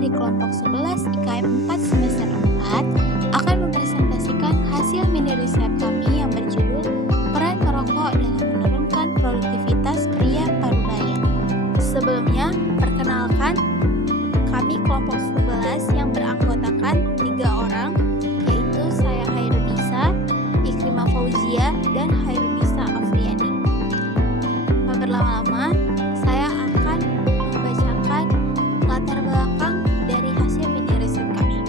dari kelompok 11 IKM 4 semester 4 akan mempresentasikan hasil mini riset kami yang berjudul Peran Merokok dalam Menurunkan Produktivitas Pria Parubaya. Sebelumnya, perkenalkan, kami kelompok 11 yang beranggotakan 3 orang, yaitu saya Hairunisa, Ikrimah Fauzia, dan Hairunisa Afriani. Tak berlama-lama, saya akan membacakan latar belakang dari hasil mini riset kami.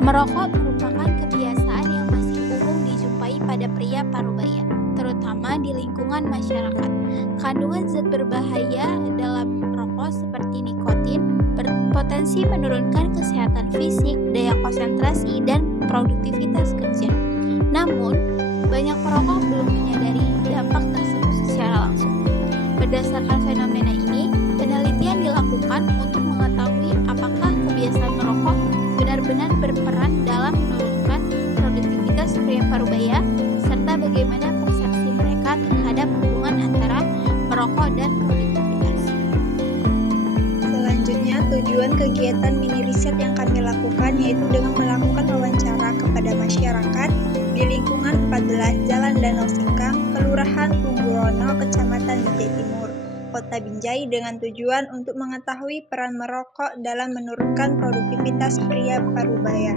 Merokok merupakan kebiasaan yang masih umum dijumpai pada pria parubaya, terutama di lingkungan masyarakat. Kandungan zat berbahaya dalam rokok seperti nikotin berpotensi menurunkan kesehatan fisik, daya konsentrasi, dan produktivitas kerja. Namun, banyak perokok belum menyadari dampak tersebut secara langsung. Berdasarkan fenomena ini, penelitian dilakukan untuk mengetahui apakah kebiasaan merokok benar-benar berperan dalam menurunkan produktivitas pria parubaya, serta bagaimana persepsi mereka terhadap hubungan antara merokok dan produktivitas. Selanjutnya, tujuan kegiatan mini riset yang kami lakukan yaitu dengan melakukan wawancara kepada masyarakat di lingkungan 14 Jalan Danau Singkang, Kelurahan Punggurono, Kecamatan Binjai Timur, Kota Binjai, dengan tujuan untuk mengetahui peran merokok dalam menurunkan produktivitas pria parubaya.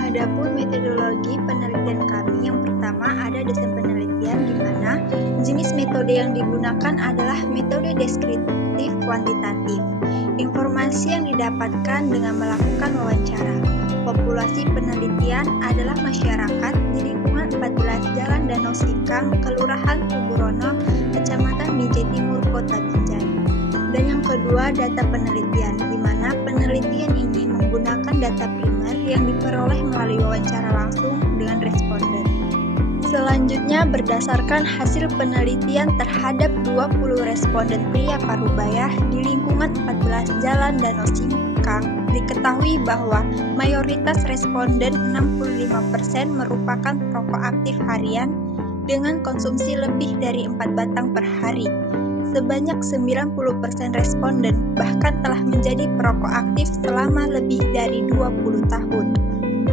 Adapun metodologi penelitian kami, yang pertama ada desain penelitian di mana jenis metode yang digunakan adalah metode deskriptif kuantitatif. Informasi yang didapatkan dengan melakukan wawancara. Populasi penelitian adalah masyarakat di lingkungan 14 Jalan Danau Singkang, Kelurahan Punggurono, Kecamatan Binjai Timur, Kota Binjai. Dan yang kedua, data penelitian, di mana penelitian ini menggunakan data primer yang diperoleh melalui wawancara langsung dengan responden. Selanjutnya, berdasarkan hasil penelitian terhadap 20 responden pria parubaya di lingkungan 14 Jalan Danau Singkang, diketahui bahwa mayoritas responden 65% merupakan perokok aktif harian dengan konsumsi lebih dari 4 batang per hari. Sebanyak 90% responden bahkan telah menjadi perokok aktif selama lebih dari 20 tahun.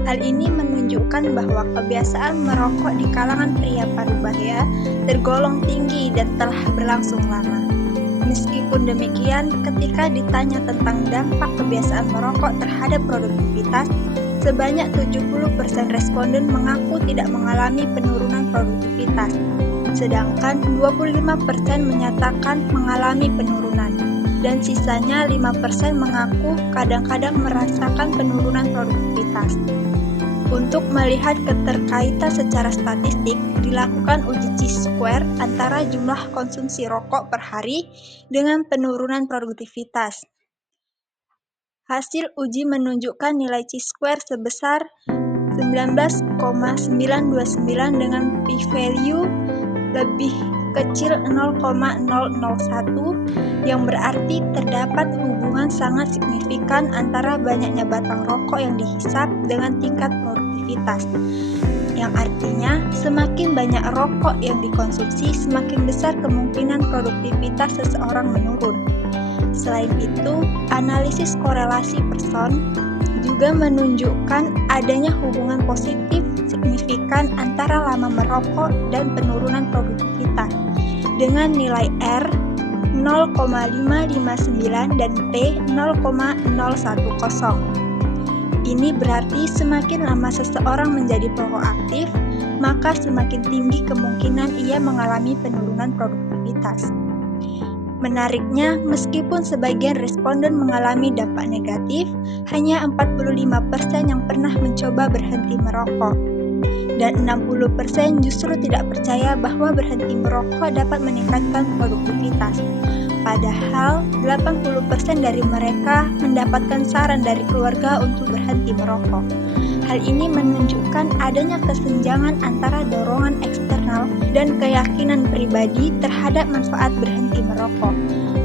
Hal ini menunjukkan bahwa kebiasaan merokok di kalangan pria parubaya tergolong tinggi dan telah berlangsung lama. Meskipun demikian, ketika ditanya tentang dampak kebiasaan merokok terhadap produktivitas, sebanyak 70% responden mengaku tidak mengalami penurunan produktivitas, sedangkan 25% menyatakan mengalami penurunan, dan sisanya 5% mengaku kadang-kadang merasakan penurunan produktivitas. Untuk melihat keterkaitan secara statistik, dilakukan uji Chi-square antara jumlah konsumsi rokok per hari dengan penurunan produktivitas. Hasil uji menunjukkan nilai Chi-square sebesar 19,929 dengan p-value lebih kecil 0,001, yang berarti terdapat hubungan sangat signifikan antara banyaknya batang rokok yang dihisap dengan tingkat produktivitas, yang artinya semakin banyak rokok yang dikonsumsi, semakin besar kemungkinan produktivitas seseorang menurun. Selain itu, analisis korelasi person juga menunjukkan adanya hubungan positif signifikan antara lama merokok dan penurunan produktivitas dengan nilai R 0,559 dan P 0,010. Ini berarti semakin lama seseorang menjadi perokok aktif, maka semakin tinggi kemungkinan ia mengalami penurunan produktivitas. Menariknya, meskipun sebagian responden mengalami dampak negatif, hanya 45% yang pernah mencoba berhenti merokok. Dan 60% justru tidak percaya bahwa berhenti merokok dapat meningkatkan produktivitas. Padahal, 80% dari mereka mendapatkan saran dari keluarga untuk berhenti merokok. Hal ini menunjukkan adanya kesenjangan antara dorongan eksternal dan keyakinan pribadi terhadap manfaat berhenti merokok.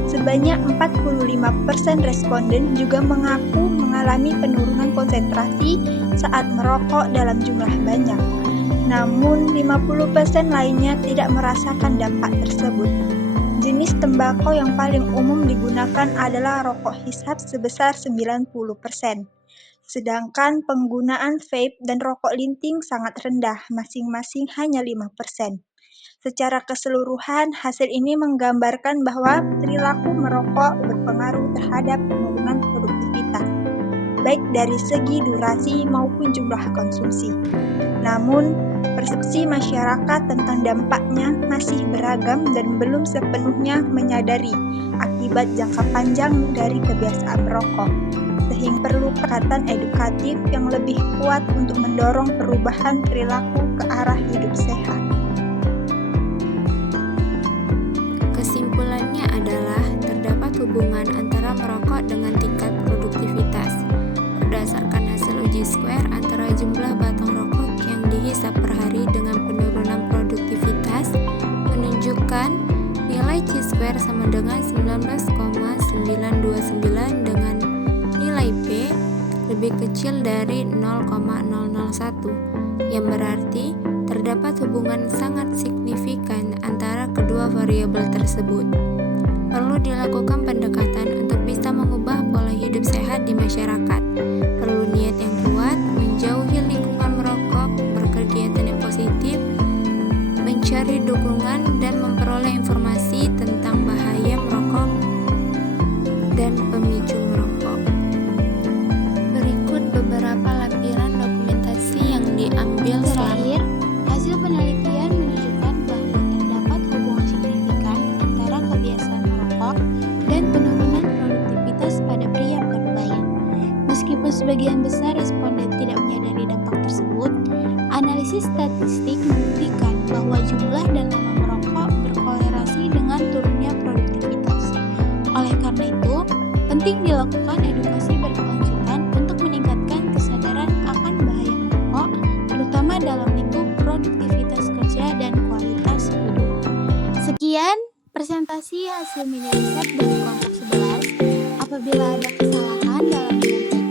Sebanyak 45% responden juga mengaku mengalami penurunan konsentrasi saat merokok dalam jumlah banyak. Namun, 50% lainnya tidak merasakan dampak tersebut. Jenis tembakau yang paling umum digunakan adalah rokok hisap sebesar 90%. Sedangkan penggunaan vape dan rokok linting sangat rendah, masing-masing hanya 5%. Secara keseluruhan, hasil ini menggambarkan bahwa perilaku merokok berpengaruh terhadap penurunan produktivitas, baik dari segi durasi maupun jumlah konsumsi. Namun, persepsi masyarakat tentang dampaknya masih beragam dan belum sepenuhnya menyadari akibat jangka panjang dari kebiasaan merokok, sehingga perlu pendekatan edukatif yang lebih kuat untuk mendorong perubahan perilaku ke arah hidup sehat. Kesimpulannya adalah terdapat hubungan antara merokok dengan tingkat produktivitas. Berdasarkan hasil uji Square antara jumlah batang rokok yang dihisap per hari dengan penurunan produktivitas menunjukkan nilai Chi-square sama dengan 19,929 dengan nilai P lebih kecil dari 0,001, yang berarti terdapat hubungan sangat signifikan antara kedua variabel tersebut. Perlu dilakukan pendekatan untuk bisa mengubah pola hidup sehat di masyarakat. Perlu niat yang kuat, menjauhi lingkungan merokok, berkegiatan yang positif, mencari dukungan dan memperoleh informasi tentang bahaya merokok dan pemicu merokok. Berikut beberapa lampiran dokumentasi yang diambil Terakhir, hasil penelitian menunjukkan bahwa terdapat hubungan signifikan antara kebiasaan merokok dan penurunan produktivitas pada pria parubaya. Meskipun sebagian besar responden tidak menyadari dampak tersebut, analisis statistik membuktikan bahwa jumlah dan lama merokok berkorelasi dengan turunnya produktivitas. Oleh karena itu, penting dilakukan edukasi berkelanjutan untuk meningkatkan kesadaran akan bahaya merokok, terutama dalam lingkup produktivitas kerja dan kualitas hidup. Sekian presentasi hasil mini riset dari kelompok 11. Apabila ada kesalahan dalam menyampaikan